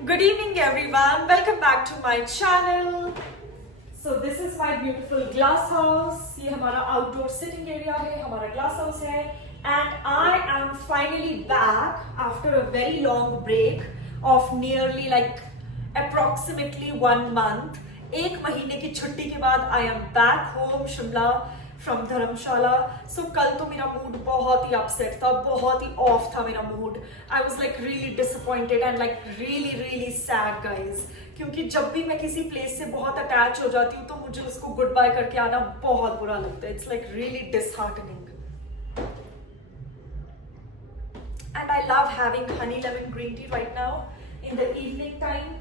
Good evening everyone, welcome back to my channel. So this is my beautiful glass house. ये हमारा outdoor sitting area है, हमारा glass house है. And I am finally back after a very long break of nearly like approximately 1 month. एक महीने की छुट्टी के बाद I am back home Shimla from Dharamshala. So कल तो मेरा मूड बहुत ही अपसेट था, बहुत ही ऑफ था मेरा mood. I was like really disappointed and like really sad guys. क्योंकि जब भी मैं किसी प्लेस से बहुत अटैच हो जाती हूँ तो मुझे उसको गुड बाय करके आना बहुत बुरा लगता है. It's like really disheartening. And I love having honey lemon green tea right now in the evening time.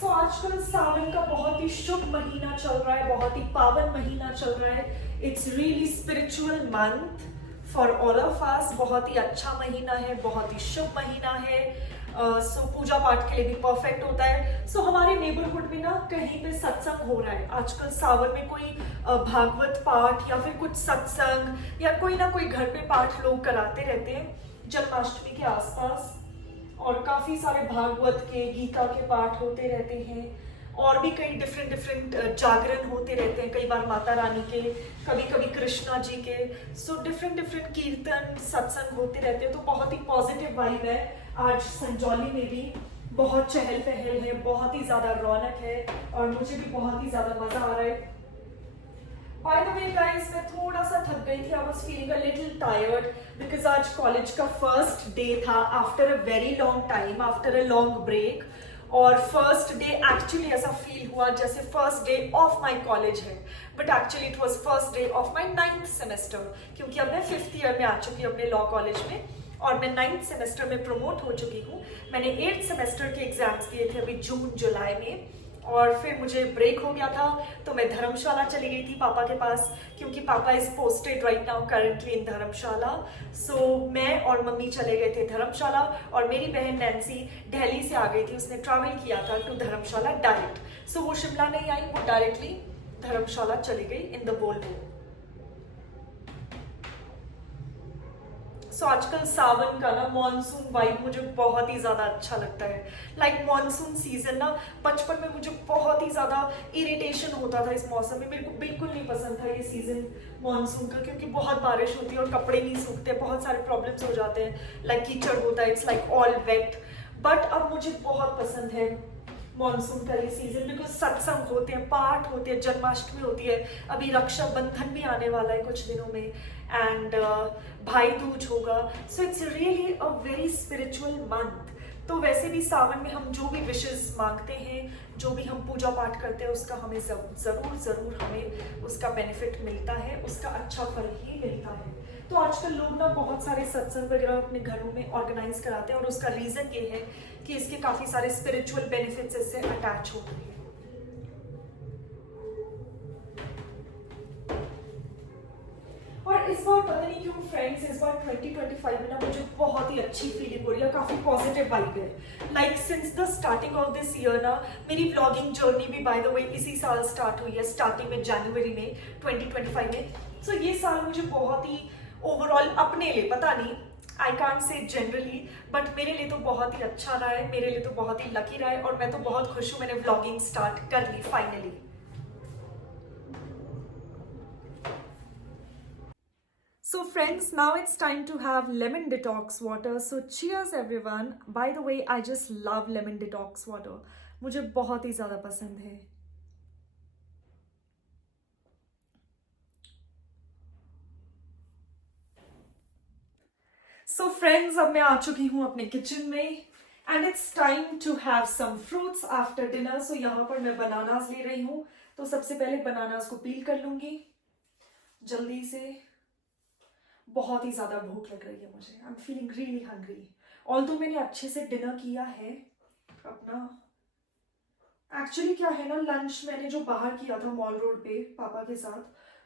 तो आजकल सावन का बहुत ही शुभ महीना चल रहा है, बहुत ही पावन महीना चल रहा है. It's really spiritual month for all of us. बहुत ही अच्छा महीना है, बहुत ही शुभ महीना है. सो पूजा पाठ के लिए भी परफेक्ट होता है. सो हमारे नेबरहुड में ना कहीं पे सत्संग हो रहा है आजकल. सावन में कोई भागवत पाठ या फिर कुछ सत्संग या कोई ना कोई घर पे पाठ लोग कराते रहते हैं जन्माष्टमी के आसपास. और काफी सारे भागवत के, गीता के पाठ होते रहते हैं. और भी कई डिफरेंट जागरण होते रहते हैं, कई बार माता रानी के, कभी कभी कृष्णा जी के. सो डिफरेंट कीर्तन सत्संग होते रहते हैं. तो बहुत ही पॉजिटिव वाइब है. आज संजौली में भी बहुत चहल पहल है, बहुत ही ज्यादा रौनक है और मुझे भी बहुत ही ज्यादा मजा आ रहा है. By the way guys, मैं थोड़ा सा थक गई थी. I was feeling a little tired because आज कॉलेज का फर्स्ट डे था after a very long time, after a long break. और फर्स्ट डे एक्चुअली ऐसा फील हुआ जैसे first day of my college है, but actually it was first day of my 9th semester. क्योंकि अब मैं 5th ईयर में आ चुकी हूँ अपने लॉ कॉलेज में और मैं 9th सेमेस्टर में प्रमोट हो चुकी हूँ. मैंने 8th सेमेस्टर के एग्जाम्स दिए थे अभी जून जुलाई में और फिर मुझे ब्रेक हो गया था तो मैं धर्मशाला चली गई थी पापा के पास, क्योंकि पापा is posted right now currently in Dharamshala. So मैं और मम्मी चले गए थे धर्मशाला और मेरी बहन नैन्सी दिल्ली से आ गई थी. उसने ट्रैवल किया था टू धर्मशाला डायरेक्ट. सो वो शिमला नहीं आई, वो डायरेक्टली धर्मशाला चली गई इन द वोल्वो. सो आजकल सावन का ना मॉनसून वाइब मुझे बहुत ही ज्यादा अच्छा लगता है. लाइक मॉनसून सीजन ना, बचपन में मुझे बहुत ही ज्यादा इरिटेशन होता था इस मौसम में. मेरे को बिल्कुल नहीं पसंद था ये सीजन मॉनसून का, क्योंकि बहुत बारिश होती है और कपड़े नहीं सूखते, बहुत सारे प्रॉब्लम्स हो जाते हैं. लाइक कीचड़ होता है, it's like all wet. But अब मुझे बहुत पसंद है मॉनसून का ये सीजन, बिकॉज सत्संग होते हैं, पाठ होते हैं, जन्माष्टमी होती है, अभी रक्षाबंधन भी आने वाला है कुछ दिनों में, एंड भाई दूज होगा. So it's really a very spiritual month. तो वैसे भी सावन में हम जो भी विशेस मांगते हैं, जो भी हम पूजा पाठ करते हैं, उसका हमें जरूर हमें उसका बेनिफिट मिलता है, उसका अच्छा फल ही मिलता है. तो आजकल लोग ना बहुत सारे सत्संग वगैरह अपने घरों में ऑर्गेनाइज कराते हैं और उसका रीजन ये है कि इसके काफी सारे स्पिरिचुअल बेनिफिट्स इससे अटैच होते हैं. और इस बार पता नहीं क्यों फ्रेंड्स, इस बार 2025 में ना मुझे बहुत ही अच्छी फीलिंग हो रही है, काफी पॉजिटिव वाइब है. Like since the starting of this year ना, मेरी व्लॉगिंग जर्नी भी बाय द वे इसी साल स्टार्ट हुई है, स्टार्टिंग में जनवरी में 2025 में. सो ये साल मुझे बहुत ही ओवरऑल अपने लिए, पता नहीं, I can't say generally, but मेरे लिए तो बहुत ही अच्छा रहा है, मेरे लिए तो बहुत ही लकी रहा है और मैं तो बहुत खुश हूँ मैंने व्लॉगिंग स्टार्ट कर ली finally. So friends, now it's time to have lemon detox water. So cheers everyone. By the way, I just love lemon detox water. मुझे बहुत ही ज़्यादा पसंद है. So friends, अब मैं आ चुकी हूँ अपने किचन में and it's time to have some fruits after dinner. So यहाँ पर मैं बनानास ले रही हूँ. तो सबसे पहले बनानास को पील कर लूँगी जल्दी से. बहुत ही ज्यादा भूख लग रही है मुझे. I am feeling really hungry. Although मैंने अच्छे से डिनर किया है अपना. एक्चुअली क्या है ना, लंच मैंने जो बाहर किया था मॉल रोड पे पापा के साथ,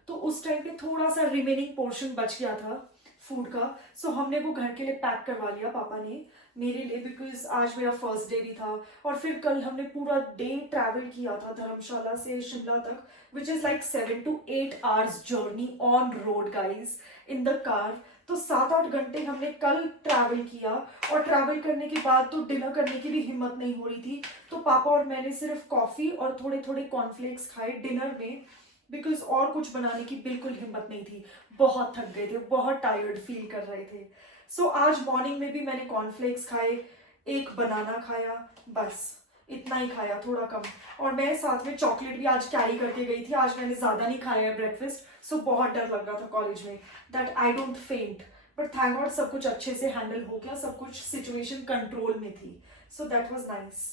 तो उस टाइम पे थोड़ा सा रिमेनिंग पोर्शन बच गया था फूड का. सो हमने वो घर के लिए पैक करवा लिया पापा ने मेरे लिए, बिकॉज आज मेरा फर्स्ट डे भी था. और फिर कल हमने पूरा डे ट्रैवल किया था धर्मशाला से शिमला तक, which is like 7 to 8 hours journey on road guys in the car. तो 7-8 घंटे हमने कल ट्रैवल किया, और ट्रैवल करने के बाद तो डिनर करने की भी हिम्मत नहीं हो रही थी। तो पापा और मैंने सिर्फ कॉफ़ी और थोड़े थोड़े कॉर्नफ्लेक्स खाए डिनर में, बिकॉज और कुछ बनाने की बिल्कुल हिम्मत नहीं थी। बहुत थक गए थे, बहुत टायर्ड फील कर रहे थे। सो आज मॉर्निंग में भी मैंने कॉर्नफ्लेक्स खाए, एक बनाना खाया, बस इतना ही खाया, थोड़ा कम। और मैं साथ में चॉकलेट भी आज कैरी करके गई थी। आज मैंने ज़्यादा नहीं खाया है ब्रेकफास्ट, सो बहुत डर लग रहा था कॉलेज में दैट आई डोंट फेंट, बट थैंक गॉड सब कुछ अच्छे से हैंडल हो गया, सब कुछ सिचुएशन कंट्रोल में थी, सो दैट वाज नाइस।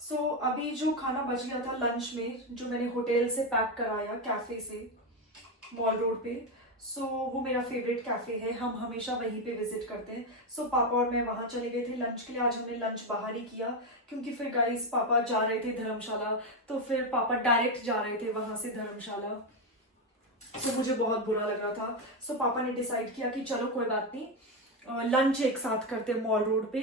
सो अभी जो खाना बच गया था लंच में, जो मैंने होटल से पैक कराया कैफे से मॉल रोड पे, सो वो मेरा फेवरेट कैफे है, हम हमेशा वहीं पे विजिट करते हैं। सो पापा और मैं वहाँ चले गए थे लंच के लिए। आज हमने लंच बाहर ही किया, क्योंकि फिर गाइस पापा जा रहे थे धर्मशाला, तो फिर पापा डायरेक्ट जा रहे थे वहाँ से धर्मशाला। सो मुझे बहुत बुरा लग रहा था। सो पापा ने डिसाइड किया कि चलो कोई बात नहीं, लंच एक साथ करते हैं मॉल रोड पे।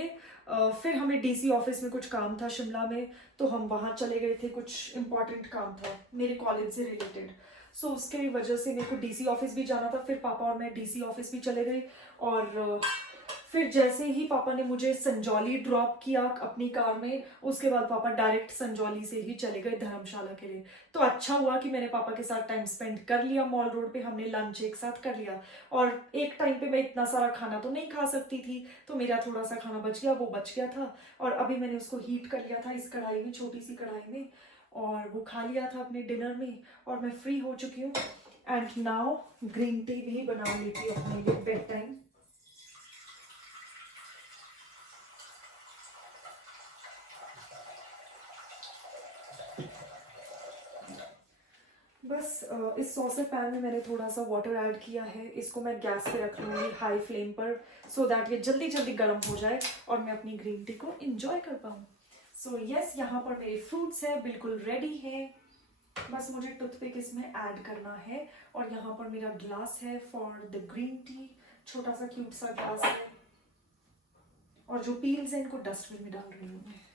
फिर हमें डीसी ऑफिस में कुछ काम था शिमला में, तो हम वहाँ चले गए थे, कुछ इम्पोर्टेंट काम था मेरे कॉलेज से रिलेटेड। सो उसके वजह से मेरे को डीसी ऑफिस भी जाना था। फिर पापा और मैं डीसी ऑफिस भी चले गए, और फिर जैसे ही पापा ने मुझे संजौली ड्रॉप किया अपनी कार में, उसके बाद पापा डायरेक्ट संजौली से ही चले गए धर्मशाला के लिए। तो अच्छा हुआ कि मैंने पापा के साथ टाइम स्पेंड कर लिया मॉल रोड पे, हमने लंच एक साथ कर लिया। और एक टाइम पे मैं इतना सारा खाना तो नहीं खा सकती थी, तो मेरा थोड़ा सा खाना बच गया, वो बच गया था, और अभी मैंने उसको हीट कर लिया था इस कढ़ाई में, छोटी सी कढ़ाई में, और वो खा लिया था अपने डिनर में, और मैं फ्री हो चुकी हूँ। एंड नाउ ग्रीन टी भी बना लेती हूँ अपने लिए बेड टाइम। बस इस सॉसर पैन में मैंने थोड़ा सा वाटर ऐड किया है, इसको मैं गैस पे रख लूँगी हाई फ्लेम पर, सो दैट ये जल्दी जल्दी गर्म हो जाए और मैं अपनी ग्रीन टी को इंजॉय कर पाऊँ। सो यस, यहाँ पर मेरे फ्रूट्स है, बिल्कुल रेडी है, बस मुझे टूथपिक इसमें ऐड करना है। और यहाँ पर मेरा ग्लास है फॉर द ग्रीन टी, छोटा सा क्यूट सा ग्लास है, और जो पील्स है इनको डस्टबिन में डाल रही हूँ मैं।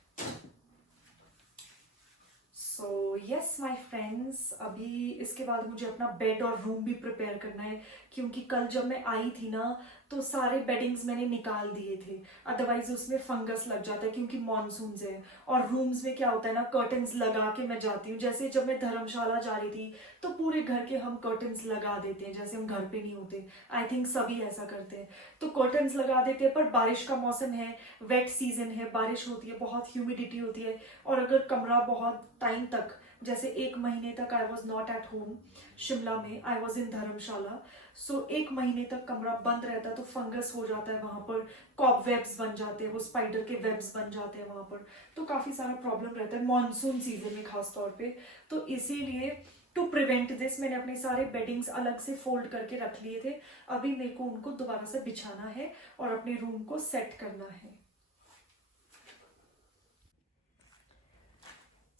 सो यस माई फ्रेंड्स, अभी इसके बाद मुझे अपना बेड और रूम भी प्रिपेयर करना है, क्योंकि कल जब मैं आई थी ना, तो सारे बेडिंग्स मैंने निकाल दिए थे, अदरवाइज उसमें फंगस लग जाता है, क्योंकि मानसून है। और रूम्स में क्या होता है ना, कर्टन्स लगा के मैं जाती हूँ। जैसे जब मैं धर्मशाला जा रही थी, तो पूरे घर के हम कर्टन्स लगा देते हैं, जैसे हम घर पे नहीं होते, आई थिंक सभी ऐसा करते हैं, तो कर्टन्स लगा देते हैं। पर बारिश का मौसम है, वेट सीजन है, बारिश होती है, बहुत ह्यूमिडिटी होती है, और अगर कमरा बहुत टाइम तक, जैसे 1 महीने तक I was not at home Shimla में, आई वॉज इन धर्मशाला, सो 1 महीने तक कमरा बंद रहता है, तो फंगस हो जाता है वहां पर, कॉब वेब्स बन जाते हैं, वो स्पाइडर के वेब्स बन जाते हैं वहां पर, तो काफी सारा प्रॉब्लम रहता है मॉनसून सीजन में खास तौर पे। तो इसीलिए टू प्रिवेंट दिस मैंने अपने सारे बेडिंग्स अलग से फोल्ड करके रख लिए थे। अभी मेरे को उनको दोबारा से बिछाना है और अपने रूम को सेट करना है।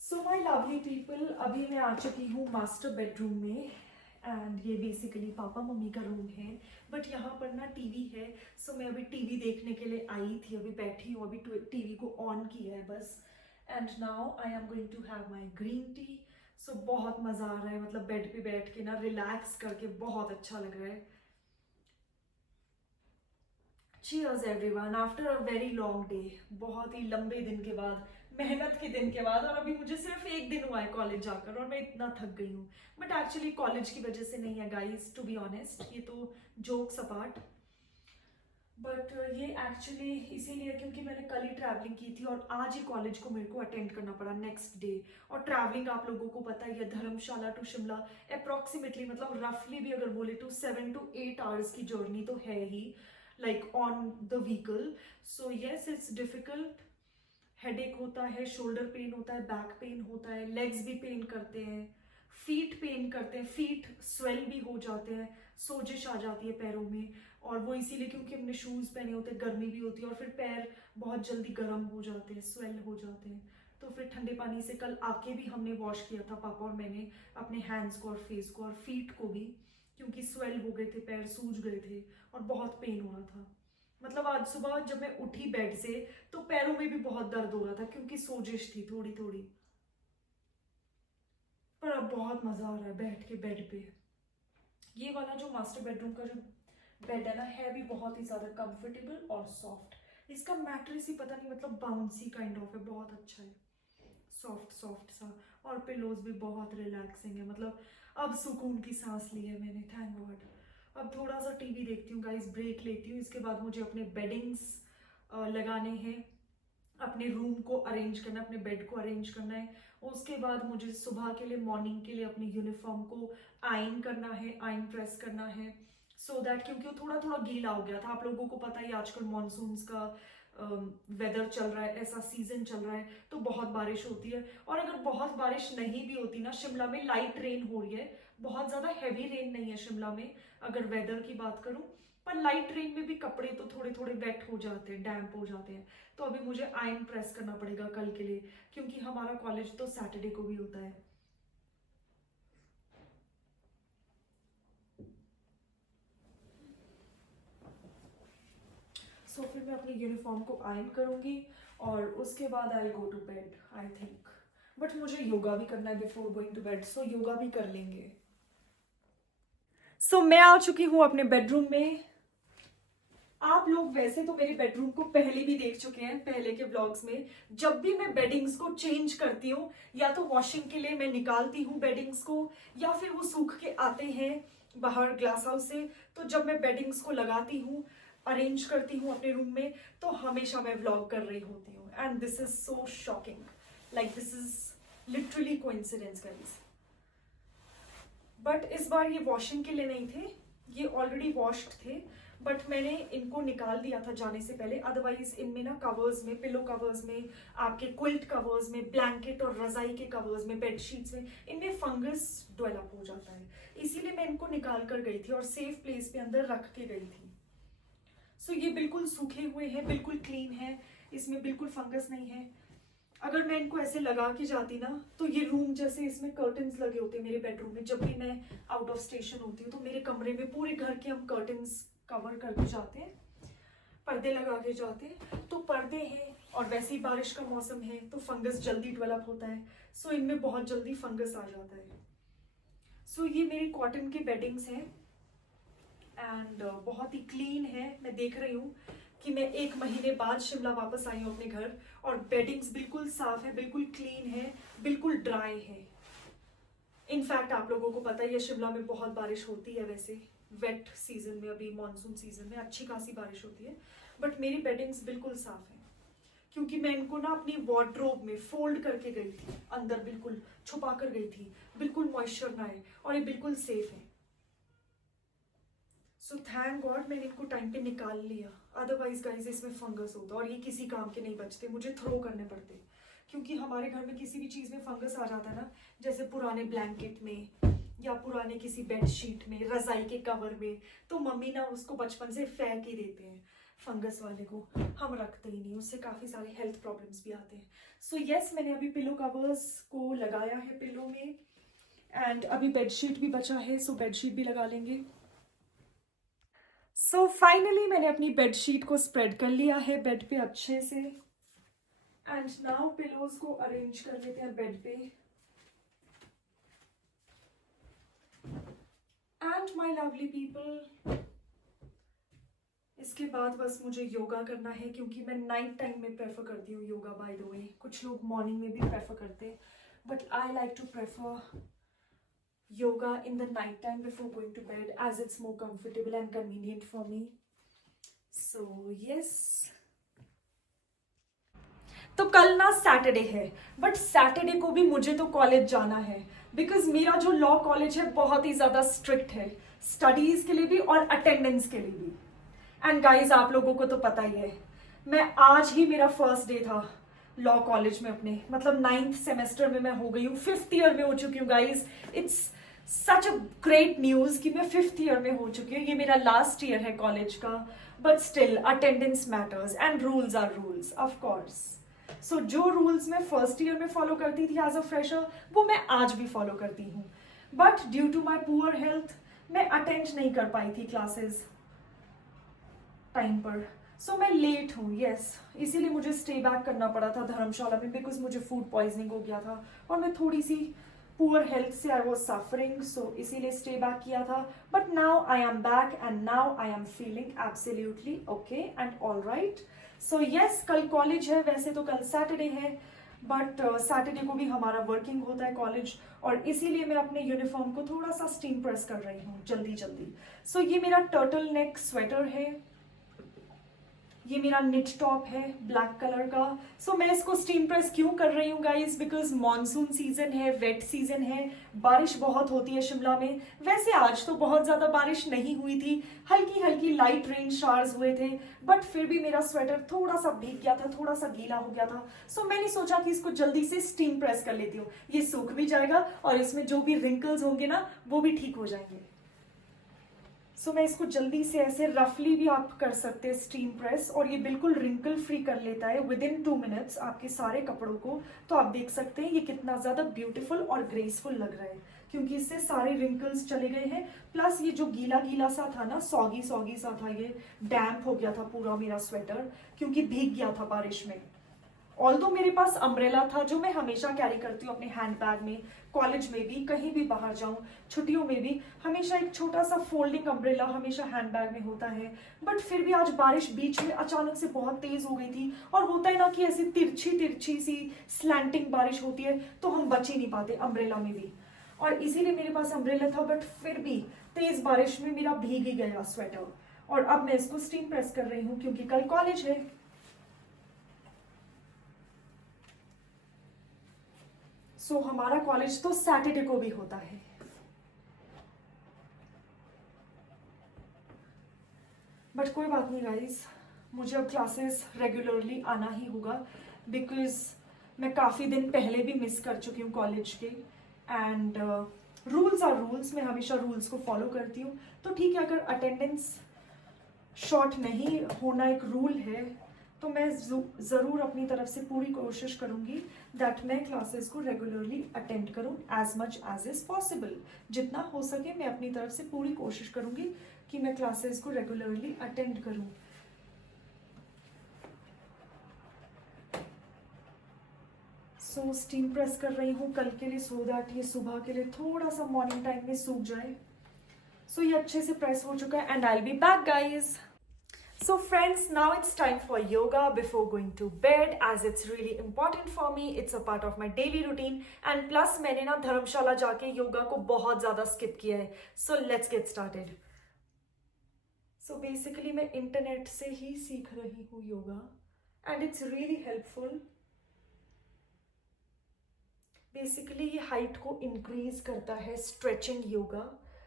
सो माई लवली पीपल, अभी मैं आ चुकी हूँ मास्टर बेडरूम में, एंड ये बेसिकली पापा मम्मी का रूम है, बट यहाँ पर ना टीवी है, सो मैं अभी टीवी देखने के लिए आई थी, अभी बैठी हूँ, अभी टीवी को ऑन किया है बस। And now I am going to have my green tea. So बहुत मज़ा आ रहा है, मतलब बेड पे बैठ के ना रिलैक्स करके बहुत अच्छा लग रहा है। Cheers everyone, after a very long day, बहुत ही लंबे दिन के बाद, मेहनत के दिन के बाद, और अभी मुझे सिर्फ एक दिन हुआ है कॉलेज जाकर, और मैं इतना थक गई हूँ। बट एक्चुअली कॉलेज की वजह से नहीं है गाइस, टू बी ऑनेस्ट, ये तो जोक्स अपार्ट, बट ये एक्चुअली इसीलिए क्योंकि मैंने कल ही ट्रैवलिंग की थी, और आज ही कॉलेज को मेरे को अटेंड करना पड़ा नेक्स्ट डे। और ट्रैवलिंग आप लोगों को पता ही है, धर्मशाला टू शिमला अप्रॉक्सीमेटली, मतलब रफली भी अगर बोले तो 7 to 8 आवर्स की जर्नी तो है ही, like on the vehicle. So yes, it's difficult, headache होता है, शोल्डर पेन होता है, बैक पेन होता है, लेग्स भी पेन करते हैं, फीट पेन करते हैं, फीट स्वेल भी हो जाते हैं, सोजिश आ जाती है पैरों में, और वो इसीलिए क्योंकि हमने शूज पहने होते हैं, गर्मी भी होती है, और फिर पैर बहुत जल्दी गर्म हो जाते हैं, स्वेल हो जाते हैं। तो फिर ठंडे पानी से कल आके भी हमने वॉश किया था पापा और मैंने, अपने हैंड्स को और फेस को और फीट को भी, क्योंकि स्वेल हो गए थे, पैर सूज गए थे और बहुत पेन हो रहा था। मतलब आज सुबह जब मैं उठी बेड से, तो पैरों में भी बहुत दर्द हो रहा था, क्योंकि सोजिश थी थोड़ी थोड़ी। पर अब बहुत मजा आ रहा है बैठ के बेड पे, ये वाला जो मास्टर बेडरूम का जो बेड है ना, है भी बहुत ही ज़्यादा कंफर्टेबल और सॉफ्ट। इसका मैट्रेस ही पता नहीं मतलब बाउंसी काइंड ऑफ है, बहुत अच्छा है, सॉफ्ट सॉफ्ट सा। और पिलोज भी बहुत रिलैक्सिंग है, मतलब अब सुकून की सांस ली है मैंने, थैंक गॉड। अब थोड़ा सा टीवी देखती हूँ गाइस, ब्रेक लेती हूँ। इसके बाद मुझे अपने बेडिंग्स लगाने हैं, अपने रूम को अरेंज करना है, अपने बेड को अरेंज करना है। उसके बाद मुझे सुबह के लिए, मॉर्निंग के लिए अपनी यूनिफॉर्म को आयन करना है, आयन प्रेस करना है, सो दैट, क्योंकि वो थोड़ा थोड़ा गीला हो गया था। आप लोगों को पता ही आजकल मॉनसून का वेदर चल रहा है, ऐसा सीजन चल रहा है, तो बहुत बारिश होती है। और अगर बहुत बारिश नहीं भी होती ना, शिमला में लाइट रेन हो रही है, बहुत ज्यादा हैवी रेन नहीं है शिमला में अगर वेदर की बात करूं, पर लाइट रेन में भी कपड़े तो थोड़े थोड़े वेट हो जाते हैं, डैम्प हो जाते हैं। तो अभी मुझे आयरन प्रेस करना पड़ेगा कल के लिए, क्योंकि हमारा कॉलेज तो सैटरडे को भी होता है। सो फिर मैं अपनी यूनिफॉर्म को आयरन करूंगी और उसके बाद I go to bed I think. But मुझे योगा भी करना है before going to bed, so yoga भी कर लेंगे। सो मैं आ चुकी हूँ अपने बेडरूम में। आप लोग वैसे तो मेरे बेडरूम को पहले भी देख चुके हैं, पहले के ब्लॉग्स में। जब भी मैं बेडिंग्स को चेंज करती हूँ, या तो वॉशिंग के लिए मैं निकालती हूँ बेडिंग्स को, या फिर वो सूख के आते हैं बाहर ग्लास हाउस से, तो जब मैं बेडिंग्स को लगाती हूँ, अरेंज करती हूँ अपने रूम में, तो हमेशा मैं व्लॉग कर रही होती हूँ। And this is so shocking, like this is literally coincidence guys. But इस बार ये वॉशिंग के लिए नहीं थे, ये ऑलरेडी वॉश्ड थे, बट मैंने इनको निकाल दिया था जाने से पहले। अदरवाइज इनमें ना कवर्स में, पिलो कवर्स में, आपके क्विल्ट कवर्स में, ब्लैंकेट और रजाई के कवर्स में, बेडशीट्स में, इनमें फंगस डेवलप हो जाता है। इसीलिए मैं इनको निकाल कर गई थी और सेफ प्लेस पे अंदर रख के गई थी। सो ये बिल्कुल सूखे हुए हैं, बिल्कुल क्लीन है, इसमें बिल्कुल फंगस नहीं है। अगर मैं इनको ऐसे लगा के जाती ना, तो ये रूम जैसे इसमें कर्टन्स लगे होते हैं मेरे बेडरूम में। जब भी मैं आउट ऑफ स्टेशन होती हूँ तो मेरे कमरे में पूरे घर के हम कर्टन्स कवर करके जाते हैं, पर्दे लगा के जाते हैं। तो पर्दे हैं और वैसे ही बारिश का मौसम है तो फंगस जल्दी डेवलप होता है, सो इनमें बहुत जल्दी फंगस आ जाता है। सो ये मेरी कॉटन के बेडिंग्स हैं एंड बहुत ही क्लीन है। मैं देख रही हूँ कि मैं 1 महीने बाद शिमला वापस आई हूँ अपने घर, और बेडिंग्स बिल्कुल साफ है, बिल्कुल क्लीन है, बिल्कुल ड्राई है। इनफैक्ट आप लोगों को पता ही है शिमला में बहुत बारिश होती है, वैसे वेट सीजन में, अभी मॉनसून सीजन में अच्छी खासी बारिश होती है। बट मेरी बेडिंग्स बिल्कुल साफ है, क्योंकि मैं इनको ना अपनी वार्डरोब में फोल्ड करके गई थी, अंदर बिल्कुल छुपा कर गई थी, बिल्कुल मॉइस्चर ना आए, और ये बिल्कुल सेफ है। सो थैंक गॉड मैंने इनको टाइम पे निकाल लिया, अदरवाइज गाइज इसमें फंगस होता और ये किसी काम के नहीं बचते, मुझे थ्रो करने पड़ते। क्योंकि हमारे घर में किसी भी चीज में फंगस आ जाता है ना, जैसे पुराने ब्लैंकेट में या पुराने किसी बेडशीट में, रजाई के कवर में, तो मम्मी ना उसको बचपन से फेंक ही देते हैं, फंगस वाले को हम रखते ही नहीं, उससे काफी सारे हेल्थ प्रॉब्लम्स भी आते हैं। सो यस, मैंने अभी पिलो कवर्स को लगाया है पिलो में, एंड अभी बेडशीट भी बचा है, सो बेडशीट भी लगा लेंगे। सो फाइनली मैंने अपनी बेडशीट को स्प्रेड कर लिया है बेड पे अच्छे से, एंड नाउ पिलोज को अरेंज कर लेते हैं बेड पे। एंड माय लवली पीपल, इसके बाद बस मुझे योगा करना है, क्योंकि मैं नाइट टाइम में प्रेफर करती हूँ योगा। बाय द वे कुछ लोग मॉर्निंग में भी प्रेफर करते हैं, but I like to prefer yoga in the night time before going to bed, as it's more comfortable and convenient for me. So yes, तो कल ना सैटरडे है, बट सैटरडे को भी मुझे तो कॉलेज जाना है, बिकॉज मेरा जो लॉ कॉलेज है बहुत ही ज्यादा स्ट्रिक्ट है, स्टडीज के लिए भी और अटेंडेंस के लिए भी। एंड गाइज आप लोगों को तो पता ही है, मैं आज ही मेरा फर्स्ट डे था लॉ कॉलेज में अपने, मतलब 9th सेमेस्टर में मैं हो गई हूँ, 5th ईयर में हो चुकी हूँ guys. It's such a great news कि मैं 5th ईयर में हो चुकी हूँ। ये मेरा लास्ट ईयर है कॉलेज का, but still attendance matters and rules are rules of course. So जो रूल्स मैं फर्स्ट ईयर में फॉलो करती थी एज अ फ्रेशर, वो मैं आज भी फॉलो करती हूँ, but due to my poor health मैं अटेंड नहीं कर पाई थी क्लासेस टाइम पर। सो मैं लेट हूँ, यस, इसीलिए मुझे स्टे बैक करना पड़ा था धर्मशाला में, बिकॉज मुझे फूड पॉइजनिंग हो गया था और मैं थोड़ी सी पुअर हेल्थ से आई वॉज सफरिंग, सो इसीलिए स्टे बैक किया था. But now I am back and now I am feeling absolutely okay and all right. So yes, कल कॉलेज है. वैसे तो कल सैटरडे है, बट सैटरडे को भी हमारा वर्किंग होता है कॉलेज, और इसीलिए मैं अपने यूनिफॉर्म को थोड़ा सा स्टीम प्रेस कर रही हूँ जल्दी जल्दी. सो ये मेरा टर्टल नेक स्वेटर है, ये मेरा निट टॉप है ब्लैक कलर का. सो मैं इसको स्टीम प्रेस क्यों कर रही हूँ गाइज, बिकॉज मॉनसून सीजन है, वेट सीजन है, बारिश बहुत होती है शिमला में. वैसे आज तो बहुत ज्यादा बारिश नहीं हुई थी, हल्की हल्की लाइट रेन शावर्स हुए थे, बट फिर भी मेरा स्वेटर थोड़ा सा भीग गया था, थोड़ा सा गीला हो गया था. सो मैंने सोचा कि इसको जल्दी से स्टीम प्रेस कर लेती हूँ, ये सूख भी जाएगा और इसमें जो भी रिंकल्स होंगे ना वो भी ठीक हो जाएंगे. सो मैं इसको जल्दी से ऐसे रफली भी आप कर सकते हैं स्टीम प्रेस, और ये बिल्कुल रिंकल फ्री कर लेता है विद इन 2 मिनट्स आपके सारे कपड़ों को. तो आप देख सकते हैं ये कितना ज़्यादा ब्यूटीफुल और ग्रेसफुल लग रहा है, क्योंकि इससे सारे रिंकल्स चले गए हैं. प्लस ये जो गीला गीला सा था ना, सॉगी सॉगी सा था, ये डैम्प हो गया था पूरा मेरा स्वेटर, क्योंकि भीग गया था बारिश में. ऑल्दो मेरे पास अम्ब्रेला था जो मैं हमेशा कैरी करती हूँ अपने हैंड बैग में, कॉलेज में भी, कहीं भी बाहर जाऊँ, छुट्टियों में भी हमेशा एक छोटा सा फोल्डिंग अम्ब्रेला हमेशा हैंड बैग में होता है. बट फिर भी आज बारिश बीच में अचानक से बहुत तेज हो गई थी, और होता है ना कि ऐसी तिरछी तिरछी सी स्लैंटिंग बारिश होती है, तो हम बच ही नहीं पाते अम्ब्रेला में भी, और इसीलिए मेरे पास अम्ब्रेला था. बट फिर भी तेज बारिश में मेरा भीग ही गया स्वेटर, और अब मैं इसको स्टीम प्रेस कर रही हूँ क्योंकि कल कॉलेज है. सो हमारा कॉलेज तो सैटरडे को भी होता है. बट कोई बात नहीं गाइज, मुझे अब क्लासेस रेगुलरली आना ही होगा, बिकॉज मैं काफ़ी दिन पहले भी मिस कर चुकी हूँ कॉलेज के. एंड रूल्स आर रूल्स, मैं हमेशा रूल्स को फॉलो करती हूँ. तो ठीक है, अगर अटेंडेंस शॉर्ट नहीं होना एक रूल है, तो मैं ज़रूर अपनी तरफ से पूरी कोशिश करूँगी दैट मैं क्लासेस को रेगुलरली अटेंड करूँ as much as is possible. जितना हो सके मैं अपनी तरफ से पूरी कोशिश करूँगी कि मैं क्लासेस को रेगुलरली अटेंड करूँ. सो स्टीम प्रेस कर रही हूँ कल के लिए, सो दैट ये सुबह के लिए थोड़ा सा मॉर्निंग टाइम में सूख जाए. सो ये अच्छे से प्रेस हो चुका है, and I will be back guys. So friends, now it's time for yoga before going to bed, as it's really important for me. It's a part of my daily routine, and plus मैंने ना धर्मशाला जाके योगा को बहुत ज़्यादा skip किया है. So let's get started. So basically मैं internet से ही सीख रही हूँ yoga, and it's really helpful. Basically ये हाइट को इंक्रीज करता है, स्ट्रेचिंग योगा.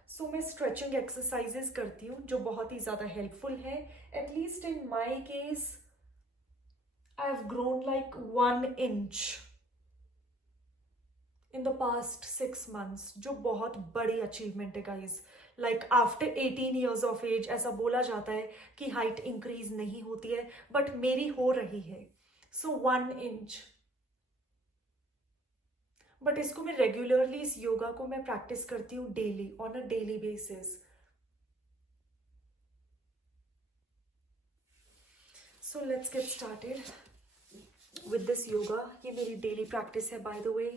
सो मैं स्ट्रेचिंग एक्सरसाइजेस करती हूँ जो बहुत ही ज़्यादा हेल्पफुल है. At least in my case I have grown like 1 inch in the past 6 months, जो बहुत बड़ी अचीवमेंट है guys. Like after 18 years of age ऐसा बोला जाता है कि हाइट इंक्रीज नहीं होती है, बट मेरी हो रही है. सो 1 इंच. बट इसको मैं रेगुलरली, इस योगा को मैं प्रैक्टिस करती हूँ daily, on a daily basis. So let's get started with this yoga. ये मेरी डेली प्रैक्टिस है बाय द वे.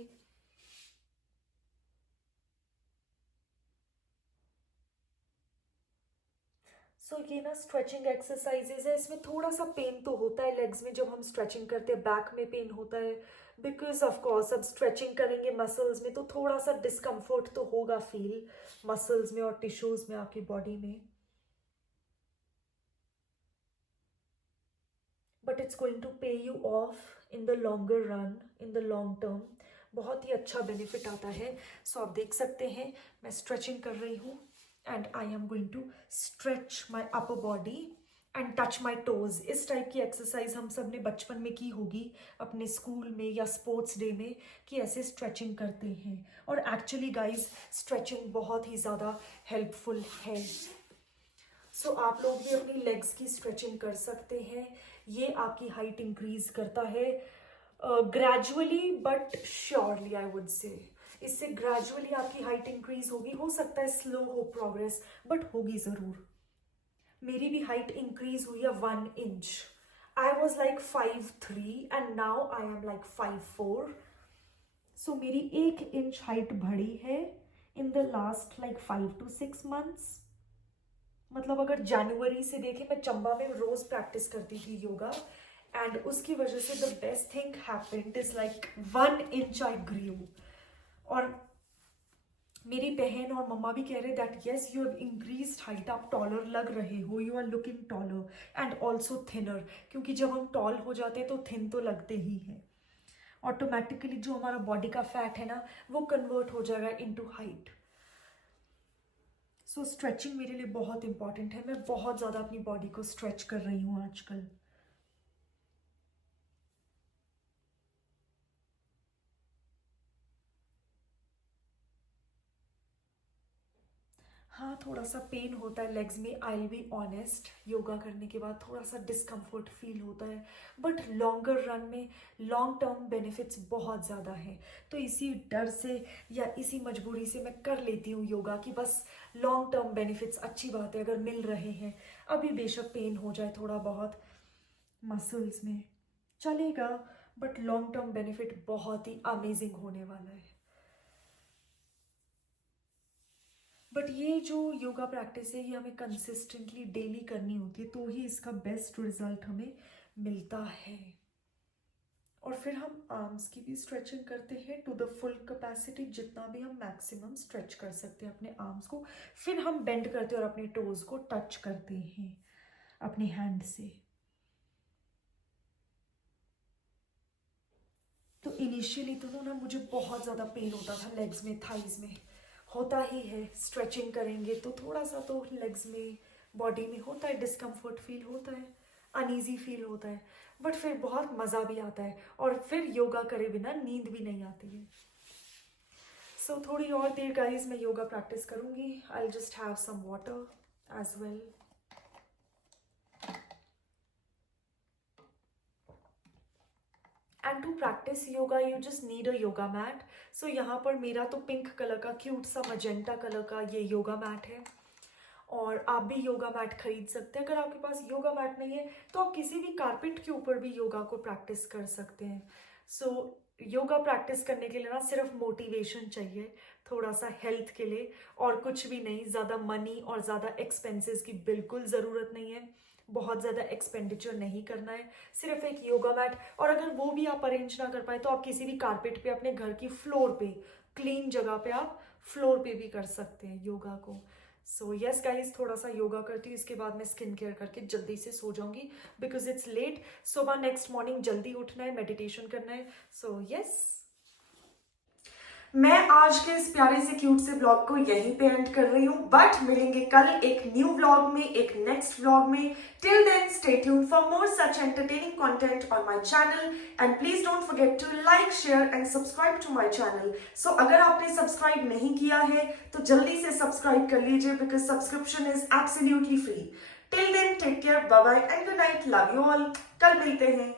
सो ये ना स्ट्रेचिंग एक्सरसाइजेज है, इसमें थोड़ा सा पेन तो होता है लेग्स में जब हम स्ट्रेचिंग करते हैं, बैक में पेन होता है बिकॉज ऑफ कोर्स अब स्ट्रेचिंग करेंगे मसल्स में, तो थोड़ा सा डिस्कम्फर्ट तो होगा फील मसल्स में और टिश्यूज में आपकी बॉडी में. बट इट्स गोइंग टू पे you of in the longer run, in the long term. बहुत ही अच्छा बेनिफिट आता है. सो आप देख सकते हैं मैं स्ट्रेचिंग कर रही हूँ, and I am going to stretch my upper body and touch my toes. इस टाइप की एक्सरसाइज हम सब ने बचपन में की होगी अपने स्कूल में या स्पोर्ट्स डे में, कि ऐसे स्ट्रेचिंग करते हैं. और एक्चुअली गाइज स्ट्रेचिंग बहुत ही ज़्यादा हेल्पफुल है. सो आप लोग भी अपनी लेग्स की स्ट्रेचिंग कर सकते हैं. ये आपकी हाइट इंक्रीज करता है gradually but surely, I would say. इससे ग्रेजुअली आपकी हाइट इंक्रीज होगी. हो सकता है स्लो हो प्रोग्रेस, बट होगी ज़रूर. मेरी भी हाइट इंक्रीज हुई है 1 inch. I was like 5'3" and now I am like 5'4". सो मेरी 1 इंच हाइट बढ़ी है in the last like 5 to 6 months। मतलब अगर जनवरी से देखें, मैं चंबा में रोज प्रैक्टिस करती थी योगा, एंड उसकी वजह से the best thing happened is like 1 inch I grew. और मेरी बहन और मम्मा भी कह रहे that yes you have increased height, आप टॉलर लग रहे हो, you are looking taller and also thinner, क्योंकि जब हम टॉल हो जाते हैं तो थिन तो लगते ही हैं। ऑटोमेटिकली जो हमारा बॉडी का फैट है ना, वो कन्वर्ट हो जाएगा इनटू हाइट। सो स्ट्रेचिंग मेरे लिए बहुत इंपॉर्टेंट है। मैं बहुत ज़्यादा अपनी बॉडी को स्ट्रेच कर रही हूँ आजकल। हाँ, थोड़ा सा पेन होता है लेग्स में, I will be honest. Yoga करने के बाद थोड़ा सा डिस्कम्फर्ट फील होता है, बट लॉन्गर रन में लॉन्ग टर्म बेनिफिट्स बहुत ज़्यादा हैं। तो इसी डर से या इसी मजबूरी से मैं कर लेती हूँ योगा, कि बस लॉन्ग टर्म बेनिफिट्स अच्छी बात है अगर मिल रहे हैं। अभी बेशक पेन हो जाए थोड़ा बहुत मसल्स में, चलेगा, बट लॉन्ग टर्म बेनिफिट बहुत ही अमेजिंग होने वाला है। बट ये जो योगा प्रैक्टिस है, ये हमें कंसिस्टेंटली डेली करनी होती है, तो ही इसका बेस्ट रिजल्ट हमें मिलता है। और फिर हम आर्म्स की भी स्ट्रेचिंग करते हैं टू द फुल कैपेसिटी, जितना भी हम मैक्सिमम स्ट्रेच कर सकते हैं अपने आर्म्स को। फिर हम बेंड करते हैं और अपने टोज को टच करते हैं अपने हैंड से। तो इनिशियली तो ना मुझे बहुत ज़्यादा पेन होता था लेग्स में, थाइज में, होता ही है। स्ट्रेचिंग करेंगे तो थोड़ा सा तो लेग्स में, बॉडी में होता है, डिस्कम्फर्ट फील होता है, अनईजी फील होता है, बट फिर बहुत मज़ा भी आता है। और फिर योगा करे बिना नींद भी नहीं आती है। सो थोड़ी और देर गाइस मैं योगा प्रैक्टिस करूँगी। I will just have some water as well. And to practice yoga you just need a yoga mat. So यहाँ पर मेरा तो पिंक कलर का क्यूट सा मजेंटा कलर का ये योगा मैट है, और आप भी योगा मैट खरीद सकते हैं। अगर आपके पास योगा मैट नहीं है तो आप किसी भी कारपेट के ऊपर भी योगा को प्रैक्टिस कर सकते हैं। सो योगा प्रैक्टिस करने के लिए ना सिर्फ मोटिवेशन चाहिए, थोड़ा सा हेल्थ के लिए, और कुछ भी नहीं। ज़्यादा मनी और ज़्यादा एक्सपेंसेस की बिल्कुल ज़रूरत नहीं है, बहुत ज़्यादा एक्सपेंडिचर नहीं करना है, सिर्फ एक योगा मैट। और अगर वो भी आप अरेंज ना कर पाए तो आप किसी भी कारपेट पे, अपने घर की फ्लोर पे, क्लीन जगह पे आप फ्लोर पे भी कर सकते हैं योगा को। सो यस गाइज, थोड़ा सा योगा करती हूँ, इसके बाद मैं स्किन केयर करके जल्दी से सो जाऊंगी, बिकॉज इट्स लेट। सुबह नेक्स्ट मॉर्निंग जल्दी उठना है, मेडिटेशन करना है। सो यस, मैं आज के इस प्यारे से क्यूट से ब्लॉग को यहीं पे एंड कर रही हूँ, बट मिलेंगे कल एक न्यू ब्लॉग में, एक नेक्स्ट ब्लॉग में। Till then stay tuned for more such entertaining content on my channel, and please don't forget to like, share and subscribe to my channel. So अगर आपने सब्सक्राइब नहीं किया है तो जल्दी से सब्सक्राइब कर लीजिए, because subscription is absolutely free. Till then take care, bye bye and good night, love you all. कल मिलते हैं।